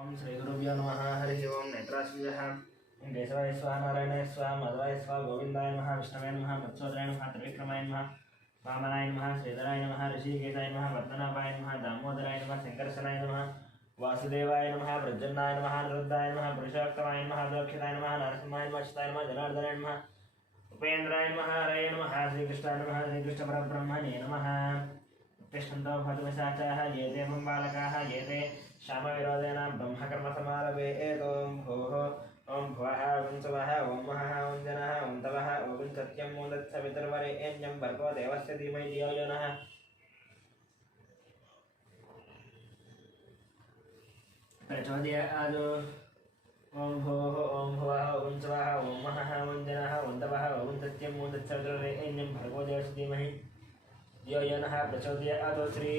ओम श्री गुरुभ्यो नमः। हरि ओम। नेत्रास्मिः केशवाय स्वाहा, नारायणाय स्वाहा, माधवाय स्वाहा, गोविंदाय नमः, विष्णवे नमः, मत्स्योदराय नमः, त्रिविक्रमाय नमः, वामनाय नमः, श्रीधराय नमः, ऋषिकेशाय नमः, पद्मनाभाय नमः, दामोदराय नमः, शंकरशनाय नमः, वासुदेवाय नमः, प्रद्युम्नाय नमः, अनिरुद्धाय नमः, पुरुषोत्तमाय नमः, दोक्षिताय नमः, नरसिंहाय नमः, अच्युताय नमः, जनार्दनाय नमः, उपेन्द्राय नमः, हरये नमः, श्रीकृष्णाय नमः, श्रीकृष्णपरब्रह्मणे नमः। उत्तिष्ठन्तो भवतुमिशाचाः ये देवं बालकाः ये ते श्यामविरोधेन ब्रह्मकर्मसमारभे ॐ भोः ॐ भुवः ॐ सुवः ॐ महः ॐ जनः ॐ तवः ॐ सत्यं ॐ तत्सवितुर्वरेण्यं भर्गो देवस्य धीमहि धियो यो नः प्रचोदयात्। ॐ भोः ॐ भुवः ॐ सुवः ॐ महः ॐ जनः ॐ तवः ॐ सत्यं ॐ तत्सवितुर्वरेण्यं भर्गो देवस्य धीमहि धियो यो नः प्रचोदयात्। श्री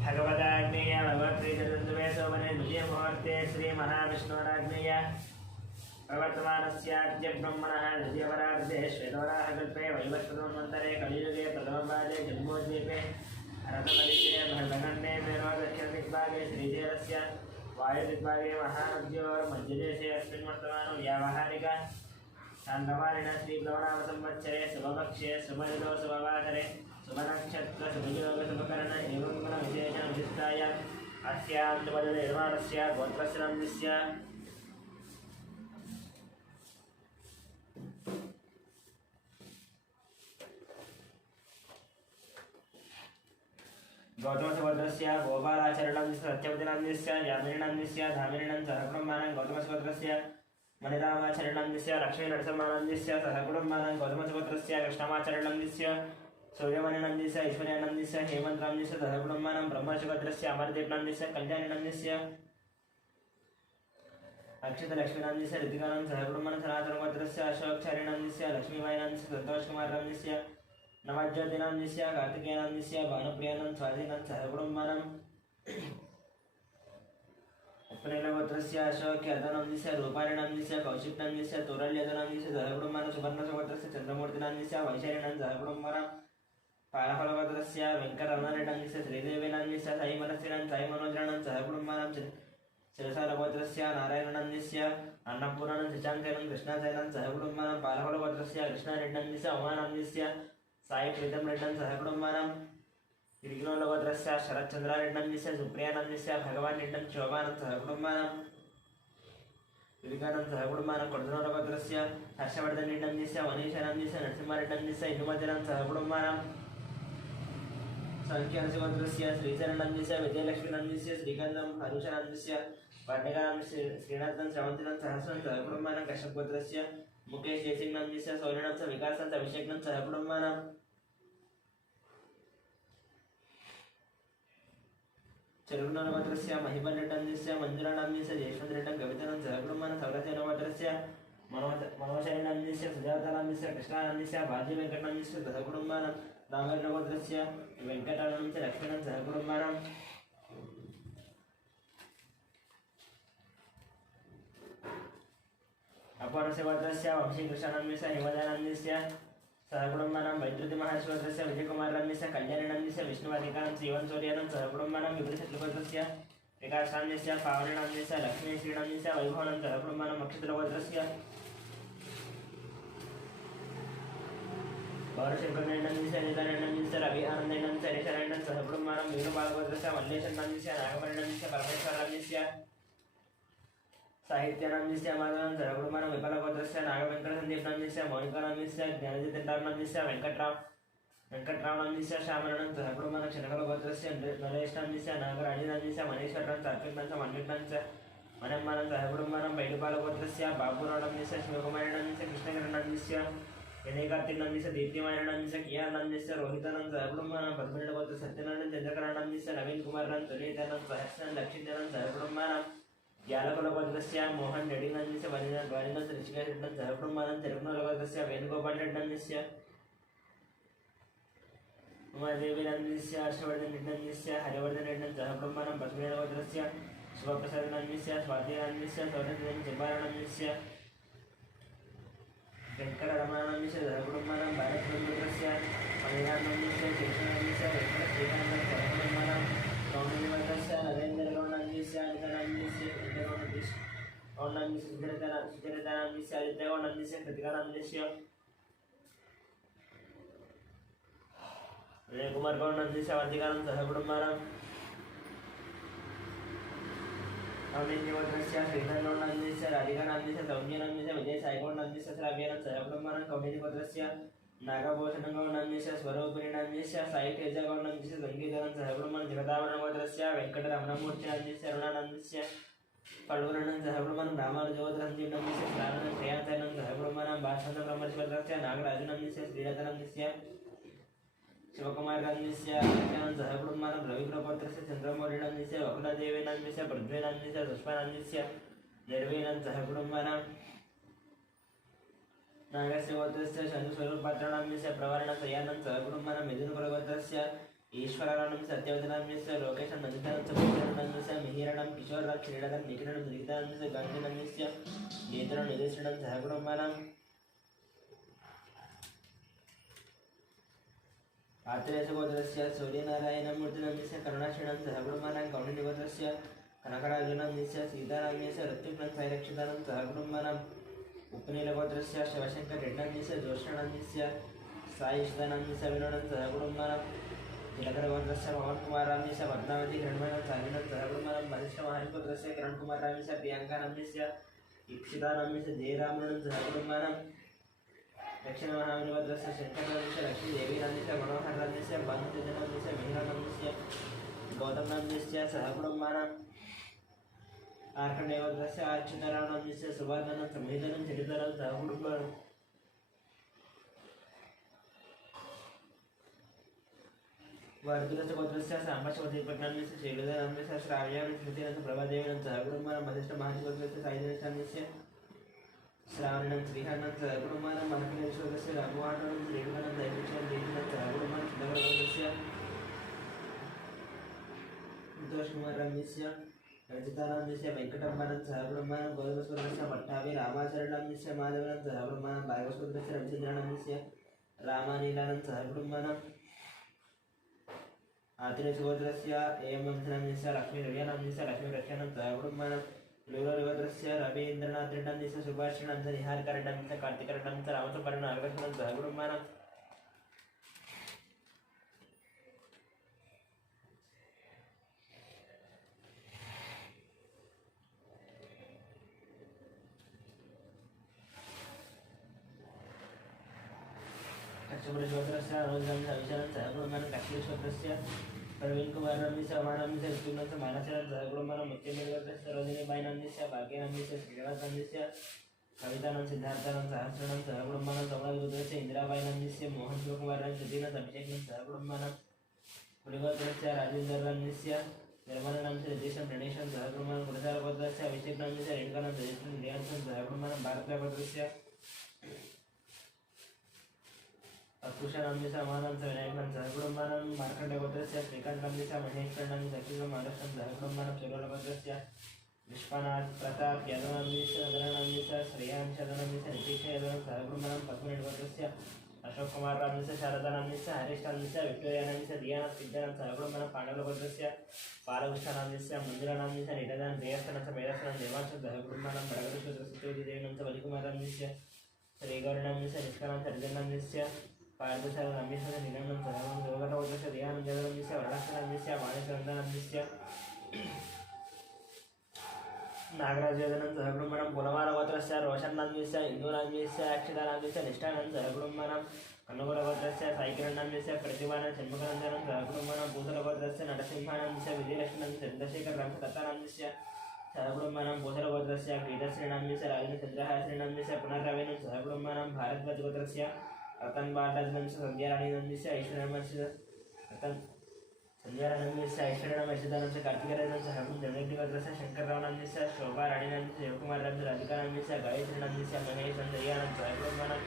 भगवदाग्नेय भगवत्प्रीतिर्दुमे सोमने द्वितीयमुहूर्ते श्रीमहाविष्णोराग्नेय प्रवर्तमानस्याद्य ब्रह्मणः द्वितीयवरार्धे श्वेतवराहकल्पे वैवस्वतमन्वन्तरे कलियुगे प्रथमपादे जम्बूद्वीपे रथमदिते भरतखण्डे मेरोदक्षिणदिग्भागे श्रीदेवस्य वायुदिग्भागे महानद्योर्मध्यदेशे अस्मिन् वर्तमानो व्यावहारिक शान्तमालिन श्रीप्लवनामसंवत्सरे शुभपक्षे शुभऋतौ शुभवासरे शुभनक्षत्र शुभयोग शुभकर्ण एवं गुणविशेषण विशिष्टाय अस्यान्तर्माणस्य गोत्रस्य नन्दस्य गौतमसुभद्रस्य गोपालाचरणं सत्यवतिनन्दस्य यामिनीनन्दस्य धामिनीनं सहकुटुम्बानां गौतमसुभद्रस्य मणिरामाचरणन्दस्य लक्ष्मीनरसिंहानन्दस्य सहकुटुम्बानां गौतमसुभद्रस्य कृष्णमाचरणन्दस्य सूर्यमणिनन्दस्य ऐश्वर्यानन्दस्य हेमन्तनन्दस्य सहकुटुम्बानां ब्रह्मसुभद्रस्य अमरदीपनन्दस्य कल्याणिनन्दस्य अक्षतलक्ष्मीनन्दस्य ऋतिकानां सहकुटुम्बानां सनातनगोत्रस्य अशोकचारिणन्दस्य लक्ष्मीबाईनन्दस्य सन्तोषकुमारनन्दस्य नवज्योतिनन्दस्य कार्तिकेयनन्दस्य भानुप्रियानन्द स्वाधीनं सहकुटुम्बानां उपनीलगोत्रस्य अशोक्यर्धनन्दस्य रूपालिनन्दस्य कौशिकनन्दस्य तुरल्यधनन्दस्य सहकुटुम्बानां सुवर्णसुगोत्रस्य चन्द्रमूर्तिनन्दस्य वैशालिनन्द सहकुटुम्बानां पालफलगोत्रस्य वेङ्कटरमणरेड्डन्दस्य श्रीदेवीनन्दस्य साईमनस्सिनन् साईमनोजरनं सहकुटुम्बानां शिरसालगोत्रस्य नारायणनन्दस्य अन्नपूर्णनं शशाङ्कनं कृष्णसेनं सहकुटुम्बानां पालफलगोत्रस्य कृष्णारेड्डन्दस्य उमानन्दस्य साई प्रीतमरेड्डन् सहकुटुम्बानां गिरिगिनोलगोत्रस्य शरच्चन्द्रारेड्डन्दस्य सुप्रियानन्दस्य भगवान् रेड्डन् शोभानं सहकुटुम्बानां विवेकानन्द सहकुटुम्बानां कोडदनोलगोत्रस्य हर्षवर्धनरेड्डन्दस्य वनीशानन्दस्य नरसिंहरेड्डन्दस्य इनुमजनं सहकुटुम्बानां संख्यानसिगोत्रस्य श्रीचरणनन्दस्य विजयलक्ष्मीनन्दस्य श्रीकान्तं हरुषनन्दस्य वार्णिकानन्दस्य श्रीनाथं श्रवन्तिनं सहस्रं सहकुटुम्बानां कश्यपगोत्रस्य मुकेश जयसिंहनन्दस्य सौर्यनं विकासं अभिषेकं सहकुटुम्बानां चरुणनगोत्रस्य महिबलरेड्डन्दस्य मञ्जुलानन्दस्य जयश्वन्तरेड्डं कवितनं सहकुटुम्बानां सौरसेनगोत्रस्य मनोशरीनन्दस्य सुजातानन्दस्य कृष्णानन्दस्य बाजीवेङ्कटनन्दस्य सहकुटुम्बानां दामोदरगोत्रस्य वेङ्कटानन्दस्य लक्ष्मणं सहकुटुम्बानां अपरस्य गोत्रस्य वंशीकृष्णानन्दस्य हिमदानन्दस्य सहकुटुम्बानां वैद्युतिमहाश्वरस्य विजयकुमारनन्दस्य कल्याणिनन्दस्य विष्णुवादिकानं श्रीवंशौर्यानं सहकुटुम्बानां विभूतिशत्रुगोत्रस्य विकासनन्दस्य पावननन्दस्य लक्ष्मीश्रीनन्दस्य वैभवनं सहकुटुम्बानां नक्षत्रगोत्रस्य पौरशङ्करनन्दस्य नीतानन्दस्य रवि आनन्दनन्दस्य हरीशनन्दस्य सहकुटुम्बानां वीरपालगोत्रस्य मल्लेशनन्दस्य नागमणिनन्दस्य परमेश्वरनन्दस्य साहित्यानन्दस्य माधवनं सहकुटुम्बानां विपलगोत्रस्य नागवेङ्कटसन्दीपनन्दस्य मौनिकानन्दस्य ज्ञानजितेन्द्रानन्दस्य वेङ्कटरामनन्दस्य श्यामनन्दं सहकुटुम्बानां क्षणकलगोत्रस्य नरेशनन्दस्य नागराजीनन्दस्य मणीश्वरनं सात्विकनन्दस्य मन्विकनन्दस्य मनम्मानं सहकुटुम्बानां बैडुपालगोत्रस्य बाबूरावनन्दस्य शिवकुमारनन्दस्य कृष्णकिरणनन्दस्य यनेकार्तिकनन्दस्य दीप्तिमायनन्दस्य कियानन्दस्य रोहितानन्द सहकुटुम्बानां पद्मनिलगोत्र सत्यनारायण चन्द्रकरानन्दस्य नवीनकुमारनं तुलीतानं सहस्रं लक्षितनं सहकुटुम्बानां यालकुलगोत्रस्य मोहन रेड्डिनन्दस्य वालिनन्दस्य ऋषिकेशरेड्डन् सहकुटुम्बानां तिरुपतिगोत्रस्य वेणुगोपालरेड्डन्दस्य उमादेवीनन्दस्य हर्षवर्धनरेड्डन्दस्य हरिवर्धनरेड्डन् सहकुटुम्बानां पद्मनिलगोत्रस्य शिवप्रसादनन्दस्य स्वातिनन्दस्य सौरसेन चिबारानन्दस्य वेङ्कटरमणानन्दस्य सहकुटुम्बानां भारतगोत्रस्य मणिरामनन्दस्य कृष्णानन्दस्य वेङ्कटश्रीकान्तस्य सहकुटुम्बानां कौमुदीवर्गस्य नरेन्द्रगौडनन्दस्य गौर्णन्दिस्य सुचरितानन्दिस्य आदित्यगौर्णन्दिस्य कृतिकानन्दिस्य विजयकुमार गौर्णन्दिस्य वर्तिकानं सह कुटुम्बानां कौंडिन्यगोत्रस्य श्रीधरगौर्णन्दिस्य राधिकानन्दिस्य सौम्यनन्दिस्य विजयसाईगौर्णन्दिस्य श्राव्यानं सह कुटुम्बानां कौंडिन्यगोत्रस्य नागभूषणगौर्णन्दिस्य स्वरूपिणीनन्दिस्य साईतेजगौर्णन्दिस्य संगीतानं सह कुटुम्बानां जगदाभरणगोत्रस्य वेङ्कटरमणमूर्तिनन्दिस्य अरुणानन्दिस्य पल्वरणं सह कुटुम्बानां रामानुजगोत्रसञ्जीवनन्दिस्य श्रावणं श्रेयांसनं सह कुटुम्बानां भाषणब्रह्मश्वरस्य नागराजनन्दिस्य श्रीरतनन्दिस्य शिवकुमारनन्दिस्य सह कुटुम्बानां रविकुलपुत्रस्य चन्द्रमौळिनन्दिस्य वकुलदेवीनन्दिस्य पृथ्वीनन्दिस्य पुष्पानन्दिस्य निर्वीनं सह कुटुम्बानां नागस्य गोत्रस्य शन्तुस्वरूपपात्रनन्दिस्य प्रवरणसयानं सह कुटुम्बानां मिथुनकुलगोत्रस्य ईश्वरानं सत्यवतनन्दिस्य लोकेशं नन्दितानं सपुत्रनन्दिस्य मिहिरणं किशोरं श्रीरथं निकिरणं निकितानन्दस्य गान्धिनन्दिस्य नेत्रं निदेशनं सह कुटुम्बानां आत्रेयगोत्रस्य सूर्यनारायणमूर्तिनन्दिस्य करुणाक्षीणं सह कुटुम्बानां कौंडिन्यगोत्रस्य कनकराजुनन्दिस्य सीताराम्यस्य ऋत्विघ्नं साईरक्षितानं सह कुटुम्बानां उपनीलगोत्रस्य शिवशङ्कररेड्डन्दिस्य ज्योत्स्ननन्दिस्य साईशितानन्दिस्य विनोदं सह कुटुम्बानां तिलकरगोत्रस्य मोहनकुमारान्दिस्य पद्मावती किरणमयं सागिनं सह कुटुम्बानां वसिष्ठमहागोत्रस्य किरणकुमारान्दिस्य प्रियङ्कानन्दिस्य इक्षितानन्दिस्य जयरामनं सह कुटुम्बानां दक्षिण महाविनोद्रस्य शंकरनंदिस्य लक्ष्मीदेवीनंदिस्य मनोहरनंदिस्य भानुतेजनंदिस्य मिहिरनंदिस्य गौतमनंदिस्य सह कुटुम्बानां आर्कडेवद्रस्य अच्युतरामनंदिस्य सुवर्णनं समेतनं चरितरं सह कुटुम्बानां वर्धुरस्य गोत्रस्य साम्बशिवदीपकनंदिस्य शैलजानंदिस्य श्राव्यानं श्रुतिनं प्रभादेवीनं सह कुटुम्बानां वसिष्ठ महागोत्रस्य साईदेशनंदिस्य श्रावणं श्रीहरणं सह कुटुम्बानां मार्कण्डेयेश्वरस्य रामवाहनं श्रीविघ्नं दैवक्षं देवीनं सह कुटुम्बानां सुन्दरगोत्रस्य उत्तोषकुमारनन्दिस्य रचितानन्दस्य वेङ्कटम्बानं सह कुटुम्बानां गौतमस्वरस्य पट्टाभि रामाचरणनन्दस्य माधवनं सह कुटुम्बानां भार्गवस्वरस्य रविचन्द्रानन्दस्य रामानीलानं सह कुटुम्बानां आत्रेयगोत्रस्य एमन्थनन्दस्य लक्ष्मीरव्यानन्दस्य लक्ष्मीरक्षानं सह कुटुम्बानां लूरगोत्रस्य रवीन्द्रनाथरेड्डन्दिस्य सुभाषिणंदिस्य निहारकरेड्डन्दिस्य कार्तिकरेड्डन्दिस्य रामसुब्बरमण नागलक्ष्मणं सह कुटुम्बानां कच्छपुरगोत्रस्य अनुजं विशालं सह कुटुम्बानां कच्छपुरगोत्रस्य प्रवीण कुमारनंदिस्य अमानंदिस्य ऋतुनंदिस्य मानसनं सह कुटुम्बानां मुत्यमगोत्रस्य सरोजिनीबाईनंदिस्य भाग्यनंदिस्य श्रीनिवासनंदिस्य कवितानं सिद्धार्थनं सहस्रनं सह कुटुम्बानां कमलगोत्रस्य इंदिराबाईनंदिस्य मोहन शिवकुमारनं श्रुतिनं अभिषेकनं सह कुटुम्बानां पुलिगोत्रस्य राजेन्द्रनंदिस्य निर्मलनंदिस्य रितेशं प्रणेशं सह कुटुम्बानां कुलचारगोत्रस्य अभिषेकनंदिस्य रेणुकानं तेजस्विनं रियांशं सह कुटुम्बानां भारतगोत्रस्य अकुशनंदिस्य अमानंदिस्य विनायकनं सह कुटुम्बानां मार्कण्डेयगोत्रस्य श्रीकान्तनंदिस्य महेश्वरनंदिस्य अखिलं महाराष्ट्रं सह कुटुम्बानां चोरलगोत्रस्य विश्वनाथ प्रताप यादवनंदिस्य सदनंदिस्य श्रेयांशनंदिस्य नितीश यादवनं सह कुटुम्बानां पद्मनिगोत्रस्य अशोक कुमारनंदिस्य शारदानंदिस्य हरीशनंदिस्य विक्टोरियानंदिस्य दियानाथ सिद्धानं सह कुटुम्बानां पांडवगोत्रस्य बालकृष्णनंदिस्य मंजुलानंदिस्य निरदान प्रियस्तनस्य मेधस्तनं देवांशं सह कुटुम्बानां बडगोत्रस्य देवीनंदिस्य वलिकुमारनंदिस्य श्रीगौरिनंदिस्य निष्कानंदिस्य अर्जुननंदिस्य पार्थसारनंदिस्य निगमनं सहगुणं देवगोत्रस्य दयानंदनंदिस्य वरदाक्षनंदिस्य माणिकनंदनंदिस्य नागराजयोधनं सह कुटुम्बानां कुलमालगोत्रस्य रोशननंदिस्य इंदुनंदिस्य अक्षतानंदिस्य निष्ठानं सह कुटुम्बानां कन्नकुलगोत्रस्य साईकिरणनंदिस्य प्रतिभानं षण्मुखनंदनं सह कुटुम्बानां पूतलगोत्रस्य नरसिंहानंदिस्य विजयलक्ष्मणंदिस्य चन्द्रशेखर रामदत्तानंदिस्य सह कुटुम्बानां पूतलगोत्रस्य क्रीडश्रीनंदिस्य राजेन्द्रचन्द्रहासनंदिस्य पुनर्रविनं सह कुटुम्बानां भारद्वाजगोत्रस्य रतनबालनंदिस्य संध्याराणीनंदिस्य ऐश्वर्यनंदिस्य संध्याराणीनंदिस्य ऐश्वर्यनंदिस्य कार्तिकेयनंदिस्य सह जमदग्निगोत्रस्य शंकररावनंदिस्य शोभाराणीनंदिस्य शिवकुमारनंदिस्य राधिकानंदिस्य गायत्रीनंदिस्य महेशनंदय्यानं सह कुटुम्बानां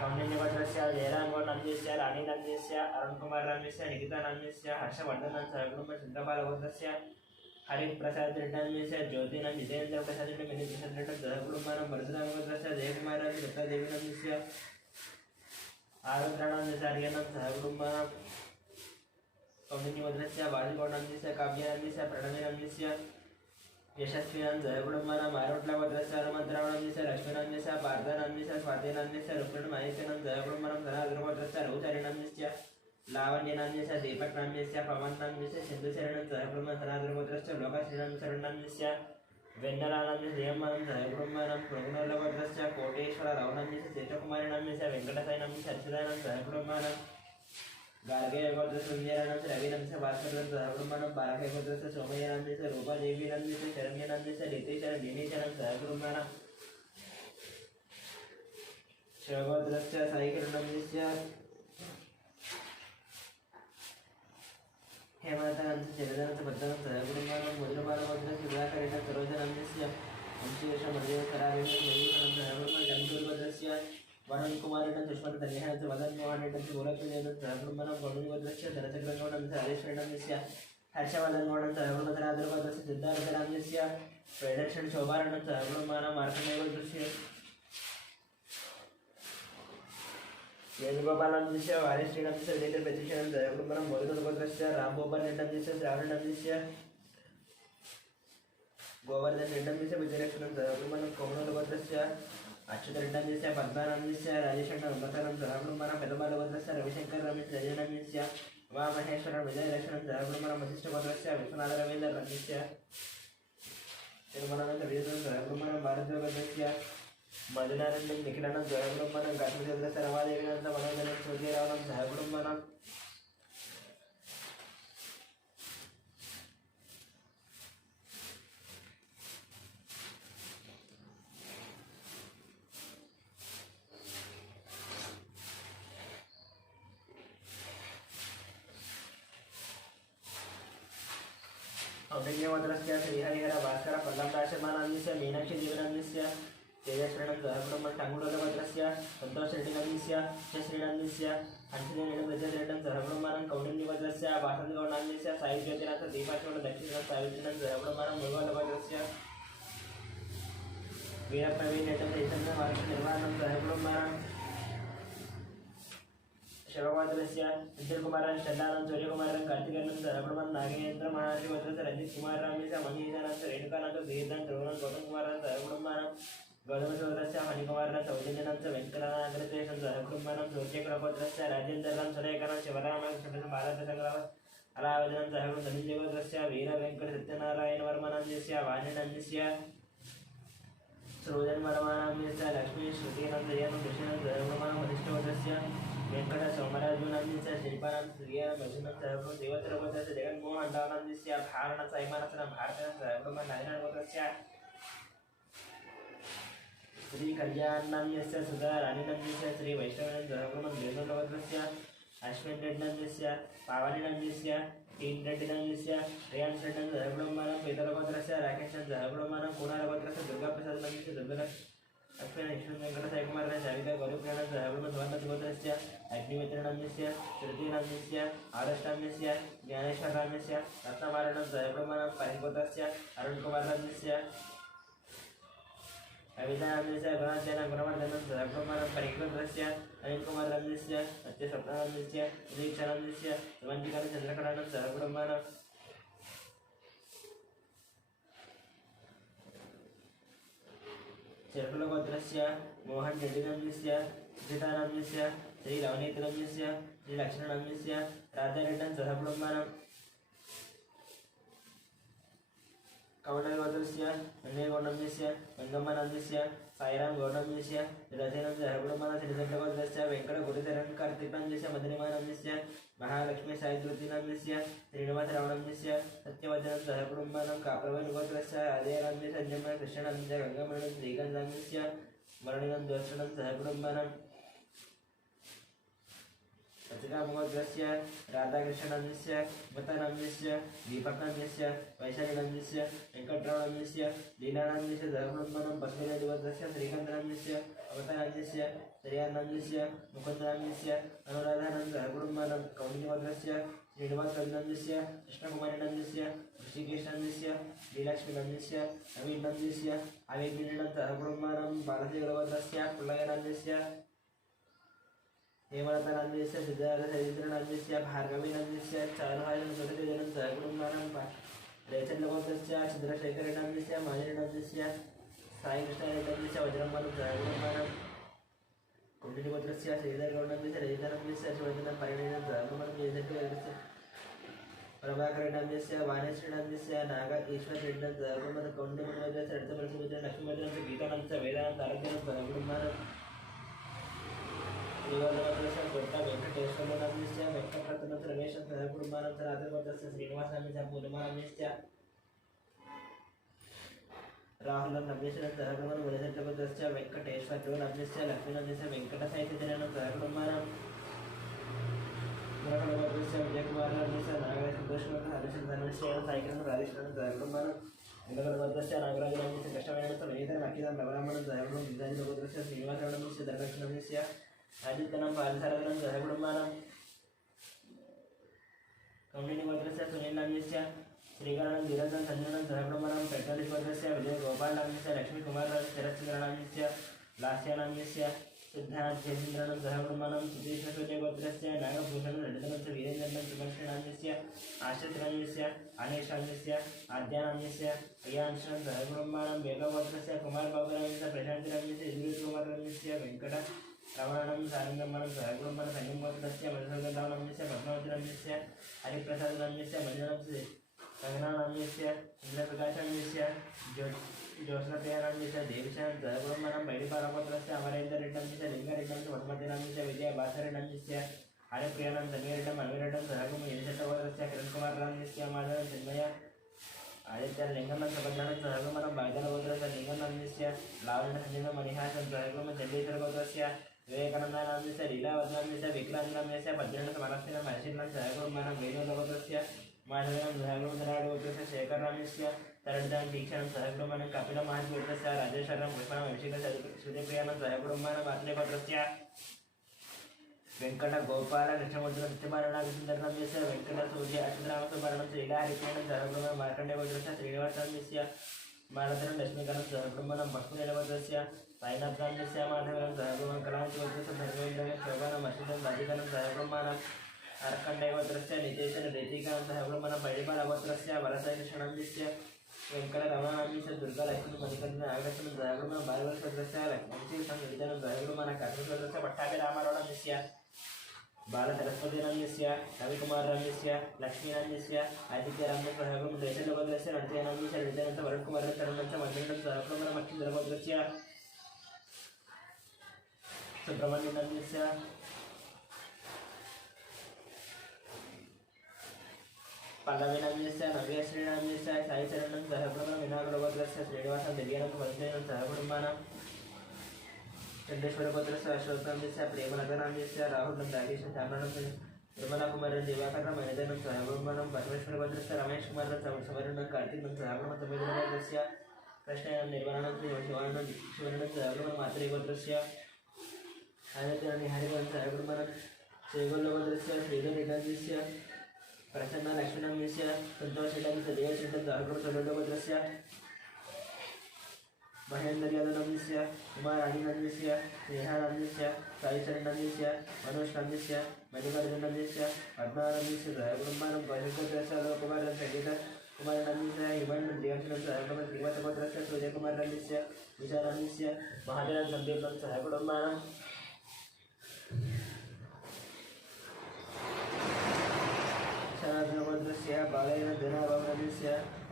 कौंडिन्यगोत्रस्य जयरामगौडनंदिस्य राणीनंदिस्य अरुणकुमारनंदिस्य निकितानंदिस्य हर्षवर्धनं सह कुटुम्बानां चन्द्रपालगोत्रस्य हरिप्रसादरेड्डन्दिस्य ज्योतिनं जितेन्द्रप्रसादरेड्डी मिनिप्रसादरेड्डी सह कुटुम्बानां परशुरामगोत्रस्य जयकुमारनंदिस्य दत्तादेवीनंदिस्य आरुद्रानंदिस्य हरियानं सह कुटुम्बानां कौंडिन्यगोत्रस्य बाजिगौडनंदिस्य काव्यानंदिस्य प्रणवीनंदिस्य यशस्विनंद कुटुंबानां आरोट्लगोत्रस्य हनुमन्तरावणस्य लक्ष्मीनन्दस्य पार्थनन्दस्य स्वातिनन्दस्य रुक्मिणमायित्यनंद कुटुंबानां धनाद्रगोत्रस्य रघुचरिनन्दस्य लावण्यनन्दस्य दीपकनन्दस्य पवननन्दस्य सिन्धुशरणं कुटुंबधनाद्रगोत्रस्य लोकश्रीनन्दस्य वेन्नरानन्दस्य देवमानन्दः कुटुंबानां रघुनन्दगोत्रस्य कोटेश्वररावनन्दस्य चेतकुमारिनन्दस्य वेङ्कटसायनन्दस्य अच्युतानन्दः कुटुंबानां गार्गेयगोत्रस्य सुन्दरानन्दस्य रविनन्दस्य भास्करनन्दः कुटुंबानां बालकगोत्रस्य सोमयनन्दस्य रूपादेवीनन्दस्य शरण्यनन्दस्य नीतीशरणीनीशनन्दः कुटुंबानां शिवगोत्रस्य साईकिरणनन्दस्य हेमलतानन्दस्य जलधरस्य भद्रनन्दः कुटुंबानां मुद्रमानगोत्रस्य सुधाकरेण सरोजनन्दस्य वंशीयशमदेवकरावेशनन्दः कुटुंबानां जम्बूर्गोत्रस्य वरुणकुमारेण दुष्मन्तन्यः वदन्मोहनेटस्य गोलक्षुदेवनन्दः कुटुंबानां गौडुगोत्रस्य धनचक्रगौडनन्दस्य हरेश्वरनन्दस्य हर्षवर्धनगौडनन्दः कुटुंबधनाद्रगोत्रस्य सिद्धार्थनन्दस्य वेदर्शन शोभानन्दः कुटुंबानां मार्कण्डेयगोत्रस्य वेणुगोपालनन्दस्य वारिश्रीनन्दस्य विजयप्रतिष्ठानन्दः कुटुंबानां मोदगोत्रस्य रामगोपालनन्दस्य श्रावणनन्दस्य गोवर्धननन्दस्य विजयलक्ष्मणन्दः कुटुंबानां कोमलगोत्रस्य अच्युतनन्दस्य पद्मानन्दस्य राजेशनन्दः कुटुंबानां पेदमालगोत्रस्य रविशंकर रमेश जयनन्दस्य उमामहेश्वर विजयलक्ष्मणन्दः कुटुंबानां वसिष्ठगोत्रस्य विश्वनाथरवीन्द्रनन्दस्य तिरुमलानन्द विजयनन्दः कुटुंबानां भारतगोत्रस्य मधुनानंद निखिलानंद कुटुंबानां गात्मदेवस्य रमादेवीनंद मनोदनं सूर्यरावनन्दः कुटुंबानां औडंग्यगोत्रस्य श्रीहरिहर भास्कर पल्लवराशमानन्दस्य मीनाक्षी देवनन्दस्य तेजश्रीनन्दः कुटुंबानां टाङ्गुडोलगोत्रस्य सन्तोषरेड्डिनन्दस्य श्रीनन्दस्य हंसदेवनन्दस्य कुटुंबानां कौण्डिन्यगोत्रस्य वासन्तगौडनन्दस्य सायुज्योतिनाथ दीपाचोड दक्षिणनाथ सावित्रीनन्दः कुटुंबानां मुरुगोलगोत्रस्य वीरप्रवीणनन्दस्य महाराष्ट्रनिर्वाणनन्दः कुटुंबानां शिवगोत्रस्य निखिलकुमारन् चन्दानंद सूर्यकुमारन् कार्तिकेयनन्दः कुटुंबानां नागेन्द्र महाराष्ट्रगोत्रस्य रंजित कुमाररामस्य मनीषानन्दः रेणुकानंद वीरधन ध्रुवनंद गौतमकुमारनन्दः कुटुंबानां गौतमसोदरस्य मणिकुमारनंद सौजन्यनन्दः वेङ्कटनाथनन्दः कुटुंबानां सूर्यकुलगोत्रस्य राजेन्द्रराम सुरेखानंद शिवरामकृष्ण भारतसंग्राम अलावदनन्दः धनञ्जयगोत्रस्य वीरवेङ्कटसत्यनारायणवर्मनन्दस्य वाणिनन्दस्य सृजनवर्मनन्दस्य लक्ष्मी श्रुतिनन्दयन कृष्णनन्दः कुटुंबानां वसिष्ठगोत्रस्य वेंकट सोमराजुनन्दस्य शिल्पानंद सूर्यमधुनन्दः देवत्रगोत्रस्य जगन्मोहनदानन्दस्य भारण सैमानस्य भारतनन्दः कुटुंबानां नारायणगोत्रस्य श्री कल्याणनन्दस्य सुधा रानीनन्दस्य श्री वैष्णवनन्दः कुटुंबानां वेणुगोत्रस्य अश्विन रेड्डनन्दस्य पावनीनन्दस्य तीन रेड्डनन्दस्य रेयन रेड्डनन्दः कुटुंबानां पीतलगोत्रस्य राकेशनन्दः कुटुंबानां कुणालगोत्रस्य दुर्गाप्रसादनन्दस्य दुर्गा अक्षर वेंकटसायकुमारः जाविता गौरवप्रियानन्दः कुटुंबधर्मगोत्रस्य अग्निमित्रनन्दस्य श्रुतिनन्दस्य आदर्शनन्दस्य ज्ञानेश्वररामस्य रत्नमारनन्दः कुटुंबानां परिगोत्रस्य अरुणकुमारनन्दस्य अविदानन्दस्य गुणाचन गुणवर्धनन्दः कुटुंबानां परिगोत्रस्य अनिलकुमारनन्दस्य सत्यस्वप्नानन्दस्य उदीक्षानन्दस्य सुमञ्जिकाचन्द्रकरानन्दः कुटुंबानां चरकुलगोत्रस्य मोहन रेड्डिनन्दस्य सुचितानन्दस्य श्री लवनीतनन्दस्य श्री लक्ष्मणनन्दस्य राधारेड्डनन्दः कुटुंबानां कौंडलगोत्रस्य नन्देगौडनन्दस्य गंगम्मानन्दस्य साईराम गौडनन्दस्य रथेनन्दः कुटुंबानां श्रीदत्तगोत्रस्य वेङ्कटगुरुचरण कार्तिकनन्दस्य मधुरिमानन्दस्य महालक्ष्मी साईद्रुतिनन्दस्य श्रीनिवासरावनन्दस्य सत्यवचनन्दः कुटुंबानां काप्रवेलगोत्रस्य अजयनन्दस्य संजमन कृष्णनन्दस्य गंगामणि श्रीगन्धनन्दस्य मरणिनन्दोषणन्दः कुटुंबानां सत्यकामगोत्रस्य राधाकृष्णनन्दस्य मतानन्दस्य दीपकनन्दस्य वैशालीनन्दस्य वेङ्कटरावनन्दस्य लीलानन्दस्य कुटुंबानां पद्मनाभगोत्रस्य श्रीकान्तनन्दस्य अवतानन्दस्य श्रेयानन्दस्य मुकुन्दनन्दस्य अनुराधानन्दः कुटुंबानां कौण्डिन्यगोत्रस्य श्रीनिवासनन्दस्य कृष्णकुमारिनन्दस्य ऋषिकेशनन्दस्य श्रीलक्ष्मीनन्दस्य नवीननन्दस्य आवेदिनन्दः कुटुंबानां बालशेखरगोत्रस्य पुल्लयनन्दस्य हेमलतानन्दस्य सिद्धार्थसरित्रनन्दस्य भार्गवीनन्दस्य चारुहायनन्दस्य कुटुंबानां रेचल्लगोत्रस्य चन्द्रशेखरनाम्यस्य मानिनाम्यस्य साईकृष्णनाम्यस्य वज्रमानं जयगुणमानं कुण्डलिगोत्रस्य श्रीधरगौडनाम्यस्य रजितानाम्यस्य शिवचन्द्रं परिणीतं जयगुणमानं जयदत्तस्य प्रभाकरनाम्यस्य वाणेश्वरनाम्यस्य नाग ईश्वररेड्डं जयगुणमानं कौण्डिन्यगोत्रस्य रजतमलसुमित्रं लक्ष्मीमन्त्रं गीतानाम्यस्य वेदानां तारकं जयगुणमानं श्रीवल्लभस्य कोट्टा वेंकटेश्वरनाम्यस्य वेंकटरत्नस्य रमेशं जयगुणमानं राजगोत्रस्य श्रीनिवासनाम्यस्य पूर्णमानाम्यस्य राहुलनाम्यस्य जयगुणमानं वैजयन्तगोत्रस्य वेंकटेश्वरनाम्यस्य लक्ष्मीनाम्यस्य वेंकटसाहित्यजननं जयगुणमानं मुरगोत्रस्य विजयकुमारनाम्यस्य नागराजसुदर्शनं हरिचन्द्रनाम्यस्य साईकृष्ण राजेश्वरनं जयगुणमानं मुरगोत्रस्य नागराजनाम्यस्य कृष्णवेणस्य वेदनं अखिलं नवरामनं जयगुणं विजयन्तगोत्रस्य श्रीनिवासनाम्यस्य धनलक्ष्मीनाम्यस्य आदित्यनं पालसारगणं जयगुणमानं कौण्डिन्यगोत्रस्य सुनीलनाम्यस्य श्रीगणं धीरजं संजनं जयगुणमानं पेट्रोलिगोत्रस्य विजयगोपालनाम्यस्य लक्ष्मीकुमारनाम्यस्य शरत्चन्द्रनाम्यस्य लास्यनाम्यस्य सिद्धार्थेन्द्रनं जयगुणमानं सुधीश्वरसूर्यगोत्रस्य नागभूषणं ललितनस्य वीरेन्द्रनं सुमर्षनाम्यस्य आश्रितनाम्यस्य अनेशाम्यस्य आद्यानाम्यस्य प्रियांशनं जयगुणमानं वेगगोत्रस्य कुमारबाबुनाम्यस्य प्रशान्तिनाम्यस्य यजुवेशकुमारनाम्यस्य वेंकट रमणं सारंगमनं जयगुणमानं संगमगोत्रस्य मधुसूदननाम्यस्य पद्मावतीनाम्यस्य हरिप्रसादनाम्यस्य मञ्जुनाम्यस्य गगनानाम्यस्य चन्द्रप्रकाशनाम्यस्य ज्योत्स्नप्रियानाम्यस्य देवीशानं जयगुणमानं बैडिपालगोत्रस्य अमरेन्द्ररेड्डनाम्यस्य लिङ्गरेड्डनाम्यस्य पद्मतीनाम्यस्य विजयभास्करनाम्यस्य हरिप्रियानं धन्वीरेड्डं अन्वीरेड्डं जयगुणं यशतगोत्रस्य किरणकुमारनाम्यस्य माधवं चिन्मय आदित्यलिङ्गं सबन्धनं जयगुणमानं बायदलगोत्रस्य लिङ्गनाम्यस्य लावण्यसंजनं मणिहासं जयगुणं चण्डीश्वरगोत्रस्य विवेकानन्दनाम्यस्य लीलावदनाम्यस्य विक्रान्तनाम्यस्य भद्रेणसमरस्यनं महर्षिणं जयगुणमानं वेणुगोत्रस्य माधवनं जयगुणधरागोत्रस्य शेखरनाम्यस्य तरणितां दीक्षानं जयगुणमानं कपिलमहर्षिगोत्रस्य राजेश्वरं पुष्पणम् अभिषेकस्य श्रुतिप्रियानं जयगुणमानं आत्मगोत्रस्य वेंकटगोपाल कृष्णमूर्ति सत्यपालनागसुन्दरनाम्यस्य वेंकटसूर्य अश्वरामसुवर्णं श्रीलाहरिप्रियानं जयगुणमानं मार्कण्डेयगोत्रस्य श्रीनिवासनाम्यस्य मालधरं लक्ष्मीकान्तं जयगुणमानं भक्तिनिलगोत्रस्य साईनाथनाम्यस्य माधवनं जयगुणमानं कलावतीगोत्रस्य धर्मेन्द्रं शोभानं अश्विनं राधिकानं जयगुणमानं मार्कण्डेयगोत्रस्य नितेशनं रीतिकानं जयगुणमानं बैडिपालगोत्रस्य वरदकृष्णनाम्यस्य वेंकटरमणनाम्यस्य दुर्गालक्ष्मी मणिकण्ठन नागलक्ष्मणं जयगुणमानं बालगोत्रस्य लक्ष्मीसंगीतानं जयगुणमानं कर्मगोत्रस्य पट्टाभिरामरावनाम्यस्य बालसरस्वतीनाम्यस्य रविकुमारनाम्यस्य लक्ष्मीनाम्यस्य आदित्यनाम्यस्य जयगुणं देशलगोत्रस्य नृत्यनाम्यस्य ललितानंद वरुणकुमारस्य तरुणस्य मन्दिरं जयगुणमानं अक्षिन्द्रगोत्रस्य सुब्रह्मण्यनाम्यस्य पल्लवीनाम्यस्य नव्यश्रीनाम्यस्य साईचरणं जयगुणमानं विनायकगोत्रस्य श्रीनिवासं दिव्यानं वंशेनं जयगुणमानं चण्डेश्वरगोत्रस्य अशोकनाम्यस्य प्रेमनगरनाम्यस्य राहुलं राजेशं चामरणं निर्मलाकुमारं दिवाकरं मणिधरं जयगुणमानं परमेश्वरगोत्रस्य रमेशकुमारं सवर्णं कार्तिकं जयगुणमानं तमिळगोत्रस्य कृष्णं निर्वाणं शिवानंद जयगुणमानं मातृगोत्रस्य आदित्यनानि हरिवंश जयगुणमानं श्रीगोल्लगोत्रस्य श्रीधररेड्डनाम्यस्य प्रसन्न लक्ष्मीनाम्यस्य सन्तोषरेड्डनाम्यस्य देवरेड्डं जयगुणसोल्लगोत्रस्य महेन्द्रयादवनाम्यस्य कुमाराणीनाम्यस्य स्नेहानाम्यस्य साईचरणनाम्यस्य मनोजनाम्यस्य मल्लिकार्जुननाम्यस्य पद्मानाम्यस्य जयगुणमानं वैशगोत्रस्य लोककुमारं संगीतकुमारनाम्यस्य हिमण्डं देवशनं जयगुणमानं श्रीवासगोत्रस्य सूर्यकुमारनाम्यस्य विशालाम्यस्य महादेवं सन्दीपं जयगुणमानं शारदागोत्रस्य बालयन धनाभावनाम्यस्य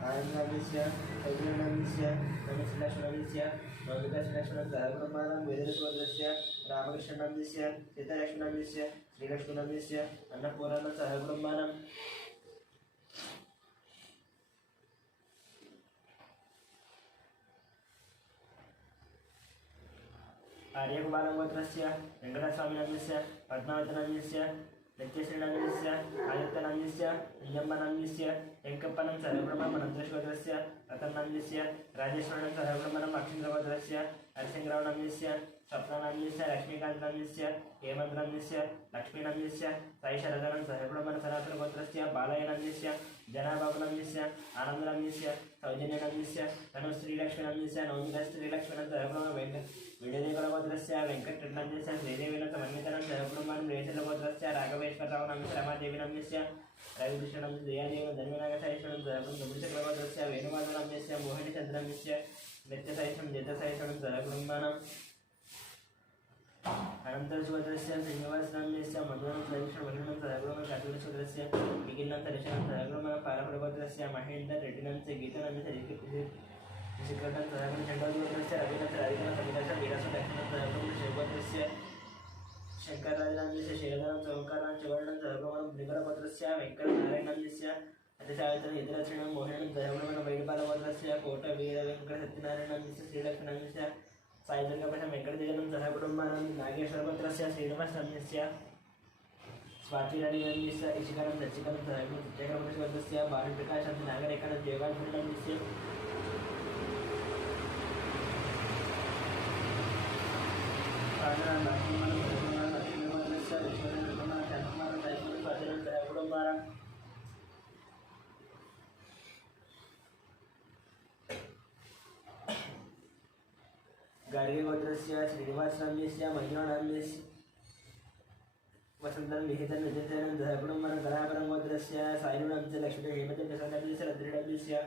आनन्दनाम्यस्य सौजन्यनाम्यस्य रमेशलक्ष्मणाम्यस्य नवविकासलक्ष्मणं जयगुणमानं वेदरसगोत्रस्य रामकृष्णनाम्यस्य सीतालक्ष्मणाम्यस्य श्रीलक्ष्मणाम्यस्य अन्नपूर्णानं जयगुणमानं आर्यकुमारगोत्रस्य वेङ्कटस्वामिनाम्यस्य पद्मावतीनाम्यस्य नित्यश्रीनाम्यस्य आदित्यनाम्यस्य नियम्बनाम्यस्य वेङ्कप्पनं जयगुणमानं अनन्तश्वरस्य रतनाम्यस्य राजेश्वरनं जयगुणमानं अक्षिन्द्रगोत्रस्य हरिसिंहरावनाम्यस्य स्वप्नानाम्यस्य लक्ष्मीकान्तनाम्यस्य हेमन्तनाम्यस्य लक्ष्मीनाम्यस्य साईशरदनं जयगुणमानं सनातनगोत्रस्य बालयनाम्यस्य जनाबाबुनाम्यस्य आनन्दनाम्यस्य सौजन्यनाम्यस्य धनुश्रीलक्ष्मीनाम्यस्य नवमिकश्रीलक्ष्मीनं जयगुणमानं विजयदेवगोत्रस्य वेङ्कटरेड्डनाम्यस्य श्रीदेवीनं समन्वितनं जयगुणमानं रेचलगोत्रस्य राघवेश्वररावनाम्यस्य रमादेवीनाम्यस्य रविभूषणं दयादेवं धर्मनागसहिष्णुं जयगुणं गमनचक्रवर्तस्य वेणुमाधवरम्यस्य मोहिनीचन्द्रम्यस्य नित्यसहिष्णुं जयतसहिष्णुं जयगुणम्बानं अनन्तरसुभद्रस्य श्रीनिवासरम्यस्य मधुरं सहिष्णुं जयगुणं कातुरसुभद्रस्य विगिन्नं दर्शनं जयगुणं पारप्रभद्रस्य महेन्द्ररेड्डिनं च गीतनन्दस्य शिखरं जयगुणं चण्डोद्भद्रस्य रविनं राधिकनं समिताचं वीरसुदक्षिणं जयगुणं शिवभद्रस्य शंकरराजस्य शेरदानं चौकारां चवर्णं जयगुणं निगरपत्रस्य वेङ्कटनारायणस्य अतिसावित्रं यतिरक्षणं मोहिनं जयगुणं वैडपालपत्रस्य कोटवीरवेङ्कटसत्यनारायणस्य श्रीलक्ष्मणस्य साईदुर्गपठं वेङ्कटजनं जयगुणं नागेश्वरपत्रस्य श्रीनिवासरम्यस्य स्वातिराणीनन्दस्य इशिकनं दर्शिकनं जयगुणं सत्यकर्मशवद्रस्य बालप्रकाशं नागरेखानं देवालपूर्णस्य गार्गे गोत्रस्य श्रीनिवासराम्यस्य मयूरनाम्यस्य वसन्तं विहितं निजतेन जयगुणं कलापरं गोत्रस्य सायुनाम्यस्य लक्ष्मी हेमन्तं प्रसन्नाम्यस्य रद्रिणाम्यस्य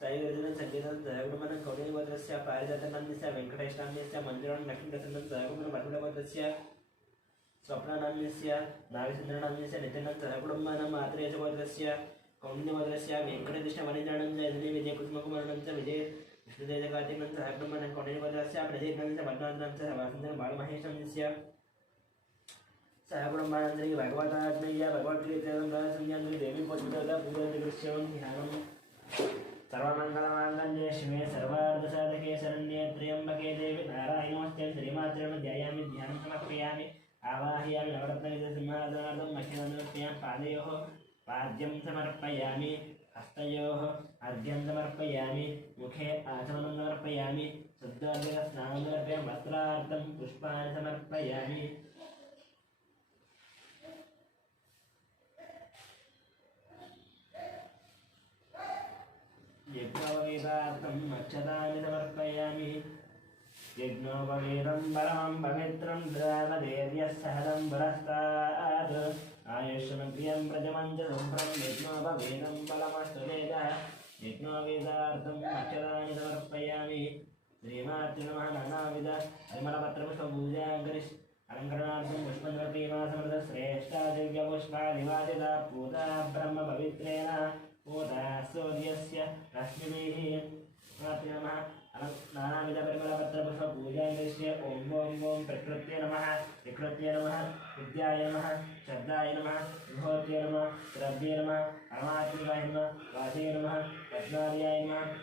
सायुर्जनं सङ्गीतं जयगुणं कौटिल्य गोत्रस्य पारिजातनाम्यस्य वेङ्कटेशनाम्यस्य मन्दिरं लक्ष्मीप्रसन्नं जयगुणं भटुलगोत्रस्य स्वप्नानाम्यस्य नागचन्द्रनाम्यस्य नित्यनं जयगुणं मात्रेय गोत्रस्य कौण्डिन्यगोत्रस्य वेङ्कटकृष्णवनिजानं जयधनी विजयकुसुमकुमारनं च विजय विष्णुदेवकार्तिकं जयगुणं कौण्डिन्यगोत्रस्य प्रदीपनं च भट्टनाथनं च वासुदेवं बालमहेशनस्य सहगुणमानन्दरी भगवतात्मय्या भगवद्गीतां संज्ञान्वी देवी पद्मदा पूजनदृश्यं ध्यानं सर्वमङ्गलमाङ्गल्ये शिवे सर्वार्धसाधके शरण्ये त्र्यम्बके देवी नारायणोऽस्ते श्रीमात्रं ध्यायामि ध्यानं समर्पयामि आवाहयामि नवरत्नसिंहासनार्थं मह्यनन्दप्रियां पादयोः पाद्यं समर्पयामि हस्तयोः अर्घ्यं समर्पयामि मुखे आचमनं समर्पयामि शुद्धार्घ्यस्नानं समर्पयामि वस्त्रार्थं पुष्पाणि समर्पयामि यज्ञोपवीतार्थं अक्षतानि समर्पयामि यज्ञोपवीतं परमं पवित्रं देवदेव्यः सहदं पुरस्तात् आयुष्यमग्र्यं प्रजमं च शुभ्रं यज्ञोपवीतं फलमस्तु वेदः यज्ञोपवीतार्थम् अक्षतानि समर्पयामि श्रीमात्रे नमः नानाविध परिमलपत्रपुष्पपूजां अलङ्करणार्थं पुष्पन्द्रप्रीमासमृतश्रेष्ठा दिव्यपुष्पादिवादिता पूता ब्रह्मपवित्रेण पूता सूर्यस्य रश्मिभिः नमः नानाविधपरिमलपत्रपुष्पपूजां दृश्य ॐ प्रकृत्यै नमः विद्याय नमः शब्दाय नमः विभूत्यै नमः द्रव्ये नमः परमात्मिकाय नमः वासये नमः पद्मार्याय नमः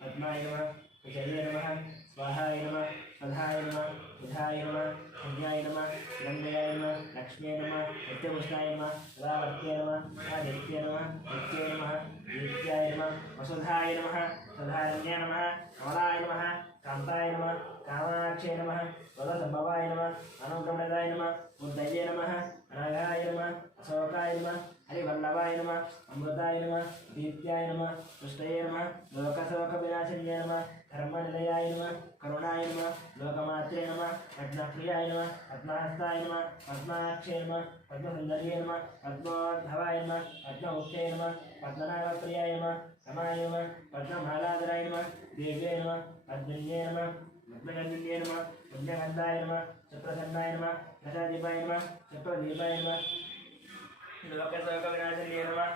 पद्माय नमः विजये नमः स्वाहाय नमः सदाय नमः बुधाय नमः पुण्याय नमः हिरण्मयाय नमः लक्ष्म्यै नमः नित्यपुष्णाय नमः सदावर्त्यै नमः आदित्याय नमः नित्यै नमः नित्याय नमः वसुधाय नमः सदारण्याय नमः कमलाय नमः कान्ताय नमः कामाक्षय नमः वदसम्भवाय नमः अनुक्रमणदाय नमः बुद्धये नमः अनघाय नमः अशोकाय नमः हरिवल्लभाय नमः अमृताय नमः दीप्त्याय नमः पुष्टये नमः लोकशोकविनाशिन्ये नमः धर्मनिलयाय नमः करुणाय नमः लोकमात्रे नमः रत्नप्रियाय नमः पद्महस्ताय नमः पद्माक्षय नमः पद्मसुन्दर्ये नमः पद्मोद्भवाय नमः पद्ममुख्ये नमः पद्मनाभप्रियाय नमः रमाय नमः पद्ममालाधराय नमः देव्ये नमः पद्मिन्ये नमः पद्मगन्धिन्ये नमः पुण्यगन्धाय नमः सुप्रसन्नाय नमः प्रसादीपाय नमः सुप्रदीपाय नमः लोकशोकविनाशिन्ये नमः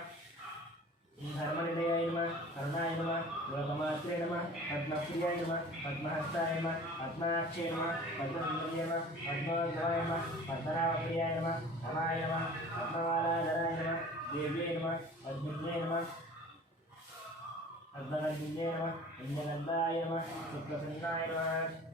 धर्मनिलयाय नमः करुणाय नमः लोकमात्रे नमः पद्मप्रियाय नमः पद्महस्ताय नमः पद्माक्षय नमः पद्मसुन्दर्ये नमः पद्मोद्भवाय नमः पद्मनाभप्रियाय नमः रमाय नमः पद्ममालाधराय नमः देव्ये नमः पद्मिन्ये नमः पद्मगन्धिन्ये नमः पुण्यगन्धाय नमः सुप्रसन्नाय नमः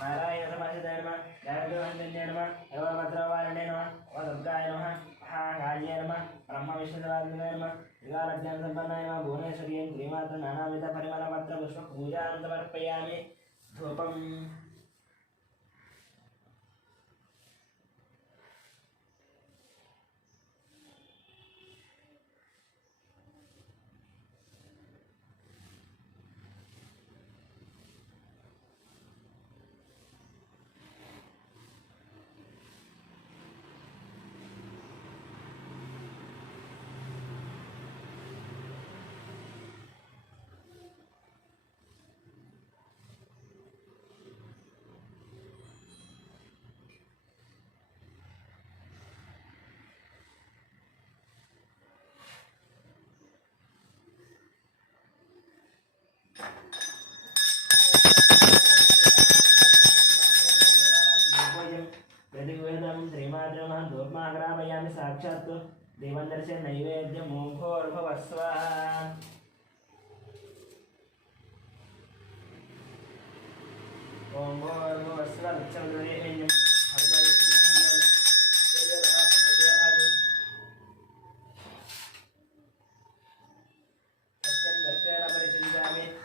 नारायण समाहिताय नमः जयदेवहन्ये नमः सर्वभद्रवारिणे नमः वदुर्गाय नमः महाकाल्ये नमः ब्रह्मविष्णुदेवाय नमः त्रिकालज्ञानसम्पन्नाय नमः भुवनेश्वर्यै श्रीमात्र नानाविधपरिमलपत्रपुष्पपूजां समर्पयामि धूपम् देवं दर्शय नैवेद्यं ॐ भूर्भुवः स्वाहा ॐ भूर्भुवः स्वाहा दक्षिणदेवेन्द्रं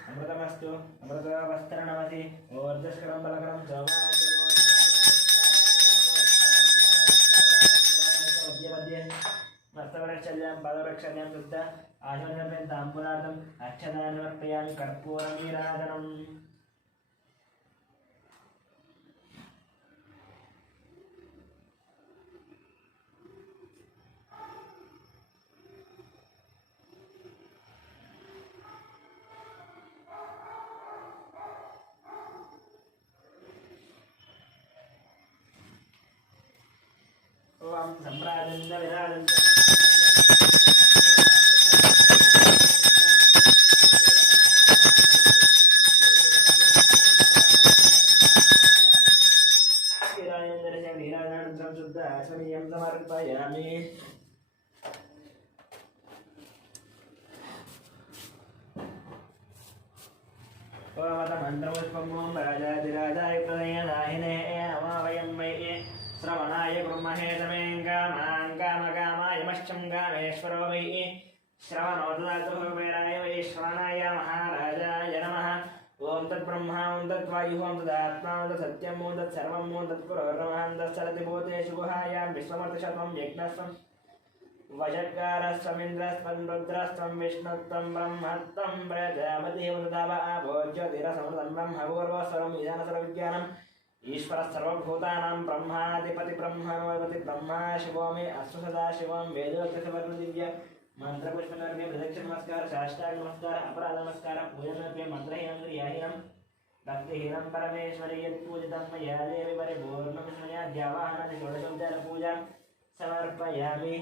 अमृतमस्तु अमृतवस्त्रणमसि ऊर्जस्करं बलकरं मस्तवरक्षल्यां पादरक्षल्यां शुद्ध आचमनपर्यन्तं ताम्बूलार्थम् अक्षतानि समर्पयामि कर्पूरं नीराजनम् ओम सम्राजन्द विराजन्द वीराजनन्तरं शुद्ध आचमनीयं समर्पयामि ओमतमन्त्रपुष्पं राजाधिराजाय प्रदयनाहिने नमः वयं वै श्रवणाय कुर्महे तमें कामाय मश्चं कामेश्वरो वै श्रवणो ददातु भगवेराय वै श्रवणाय महाराजाय नमः ओम तद्ब्रह्मा ओम तद्वायुः ओम तदात्मा ओम तत्सत्यम् ओम तत्सर्वम् ओम तत्पुरोर्नमः तत्सरति भूतेषु गुहायां विश्वमर्तशतं यज्ञस्तं वशत्कारस्त्वमिन्द्रस्त्वं रुद्रस्त्वं विष्णुत्वं ब्रह्मत्वं प्रजापतिः तदाव आभोज्योतिरसमृतं ब्रह्मपूर्वस्वरम् इदानसर्वविज्ञानम् ईश्वर सर्वभूतानां ब्रह्माधिपति ब्रह्मणोऽधिपति ब्रह्मा शिवो मे अस्तु सदा शिवं वेदोक्तसवर्णदिव्य मंत्रपुष्पनर्भ्य प्रदक्षिण नमस्कार साष्टांग नमस्कार अपराध नमस्कार पूजनर्भ्य मंत्रहीनं क्रियाहीनं भक्तिहीनं परमेश्वरी यत्पूजितं मया देवी परिपूर्णं मया द्यावाहनादि षोडशोपचारपूजां समर्पयामि